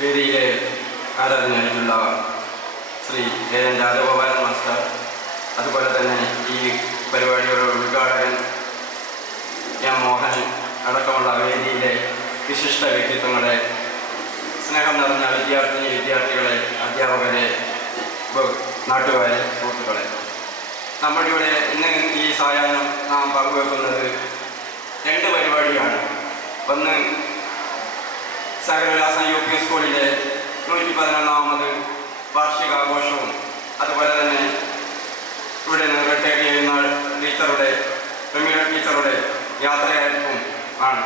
വേദിയിലെ ആരാധനായിട്ടുള്ള Shri N Rajagopalan master, അതുപോലെ തന്നെ ഈ പരിപാടിയുടെ ഉദ്ഘാടകൻ എം മോഹൻ അടക്കമുള്ള വേദിയിലെ വിശിഷ്ട വ്യക്തിത്വങ്ങളെ, സ്നേഹം നിറഞ്ഞ വിദ്യാർത്ഥികളെ, അധ്യാപകരെ, നാട്ടുകാരെ, സുഹൃത്തുക്കളെ, നമ്മളിവിടെ ഇന്ന് ഈ സായാഹ്നം നാം പങ്കുവെക്കുന്നത് രണ്ട് പരിപാടിയാണ്. ഒന്ന്, സകലവിലാസം യു പി സ്കൂളിലെ 111ാമത് വാർഷികാഘോഷവും അതുപോലെ തന്നെ ഇവിടെ നിന്ന് റിട്ടയർ ചെയ്യുന്ന റെമീഡിയൽ ടീച്ചറുടെ യാത്രയയപ്പും ആണ്.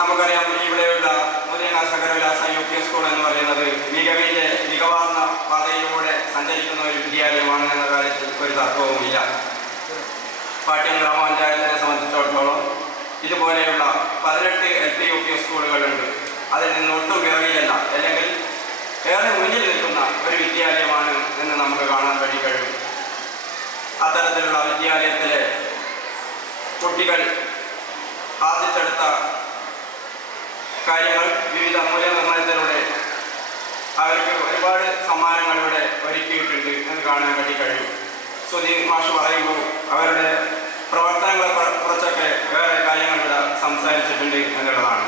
നമുക്കറിയാം, ഇവിടെയുള്ള മുതിരങ്ങ സകലവിലാസം യു പി സ്കൂൾ എന്ന് പറയുന്നത് മികവാർന്ന പാതയിലൂടെ സഞ്ചരിക്കുന്ന ഒരു വിദ്യാലയമാണ് എന്ന കാര്യത്തിൽ ഒരു തർക്കവുമില്ല. പാട്യം ഗ്രാമപഞ്ചായത്തിനെ സംബന്ധിച്ചിടത്തോളം ഇതുപോലെയുള്ള 18 LP UP സ്കൂളുകളുണ്ട്. അതിൽ നിന്ന് ഒട്ടും പിറകിലല്ല, അല്ലെങ്കിൽ ഏറെ മുന്നിൽ നിൽക്കുന്ന ഒരു വിദ്യാലയമാണ് എന്ന് നമുക്ക് കാണാൻ വേണ്ടി കഴിയും. അത്തരത്തിലുള്ള വിദ്യാലയത്തിലെ കുട്ടികൾ ആർജിച്ചെടുത്ത കാര്യങ്ങൾ വിവിധ മൂല്യനിർണ്ണയത്തിലൂടെ അവർക്ക് ഒരുപാട് സമ്മാനങ്ങൾ ഇവിടെ ഒരുക്കിയിട്ടുണ്ട് എന്ന് കാണാൻ വേണ്ടി കഴിയും. സുധീർ മാഷ് പറയുമ്പോൾ അവരുടെ പ്രവർത്തനങ്ങളെ കുറിച്ചൊക്കെ വേറെ കാര്യങ്ങൾ ഇവിടെ സംസാരിച്ചിട്ടുണ്ട് എന്നുള്ളതാണ്.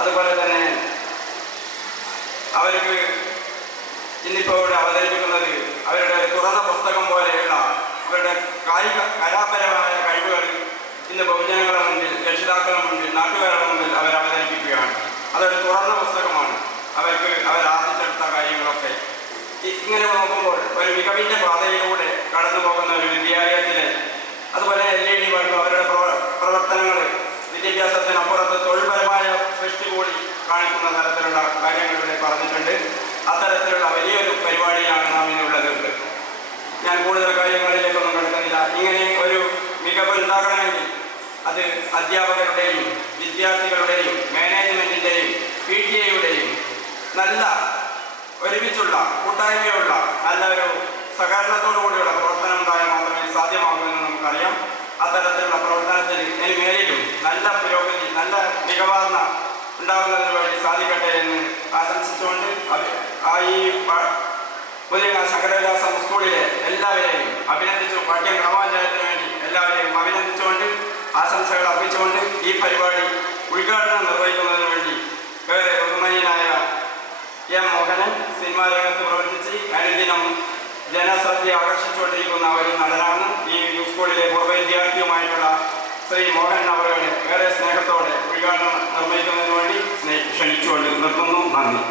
അതുപോലെ തന്നെ അവർക്ക് ഇന്നിപ്പോൾ ഇവിടെ അവതരിപ്പിക്കുന്നത് അവരുടെ തുറന്ന പുസ്തകം പോലെയുള്ള അവരുടെ കലാപരമായ കഴിവുകൾ ഇന്ന് ബഹുജനങ്ങളുടെ മുന്നിൽ, രക്ഷിതാക്കളുടെ മുന്നിൽ, നാട്ടുകാരുടെ മുന്നിൽ അവർ അവതരിപ്പിക്കുകയാണ്. അതൊരു തുറന്ന പുസ്തകമാണ്. അവർ ആർജിച്ചെടുത്ത കാര്യങ്ങളൊക്കെ ഇങ്ങനെ നോക്കുമ്പോൾ ഒരു മികവിൻ്റെ പാതയിലൂടെ കടന്നു പോകുന്ന ഒരു വിദ്യാലയത്തിലെ, അതുപോലെ LED ബൾബ് അവരുടെ പ്രവർത്തനങ്ങൾ വിദ്യാഭ്യാസത്തിനപ്പുറത്ത് തൊഴിൽപരമായ സൃഷ്ടി കൂടി കാണിക്കുന്ന തരത്തിലുള്ള കാര്യങ്ങൾ ഇവിടെ പറഞ്ഞിട്ടുണ്ട്. അത്തരത്തിലുള്ള വലിയൊരു പരിപാടിയാണ് നാം ഇന്നുള്ളത്. ഞാൻ കൂടുതൽ കാര്യങ്ങളിലേക്കൊന്നും കടക്കുന്നില്ല. ഇങ്ങനെ ഒരു മികവ് ഉണ്ടാകണമെങ്കിൽ അത് അധ്യാപകരുടെയും വിദ്യാർത്ഥികളുടെയും മാനേജ്മെൻറ്റിൻ്റെയും PTA നല്ല ഒരുമിച്ചുള്ള കൂട്ടായ്മയുള്ള നല്ലൊരു സഹകരണത്തോടു കൂടിയുള്ള പ്രവർത്തനം ഉണ്ടായാൽ മാത്രമേ സാധ്യമാകുമെന്ന് നമുക്കറിയാം. അത്തരത്തിലുള്ള പ്രവർത്തനത്തിൽ ഇനി മേലിലും നല്ല പുരോഗതി, നല്ല മികവാർന്ന ഉണ്ടാകുന്നതിന് വേണ്ടി സാധിക്കട്ടെ എന്ന് ആശംസിച്ചുകൊണ്ട് ഈ പുതിയ സകലവിലാസം സ്കൂളിലെ എല്ലാവരെയും അഭിനന്ദിച്ചു, പാട്യം ഗ്രാമപഞ്ചായത്തിന് വേണ്ടി എല്ലാവരെയും അഭിനന്ദിച്ചുകൊണ്ട് ആശംസകൾ അർപ്പിച്ചുകൊണ്ട് ഈ പരിപാടി ഉദ്ഘാടനം നിർവഹിക്കുന്നതിന് വേണ്ടി വേറെ ബഹുമാന്യനായ എം മോഹനൻ, സിനിമാ രംഗത്ത് പ്രവർത്തിച്ച് അനുദിനം ജനശ്രദ്ധ ആകർഷിച്ചുകൊണ്ടിരിക്കുന്ന ഒരു നടനാണ്. ഈ സ്കൂളിലെ പൂർവ്വ വിദ്യാർത്ഥിയുമായിട്ടുള്ള ശ്രീ മോഹൻ അവരുടെ വേറെ സ്നേഹത്തോടെ ഉദ്ഘാടനം നിർവഹിക്കുന്നതിന് വേണ്ടി ക്ഷണിച്ചുകൊണ്ട് നിർത്തുന്നു. നന്ദി.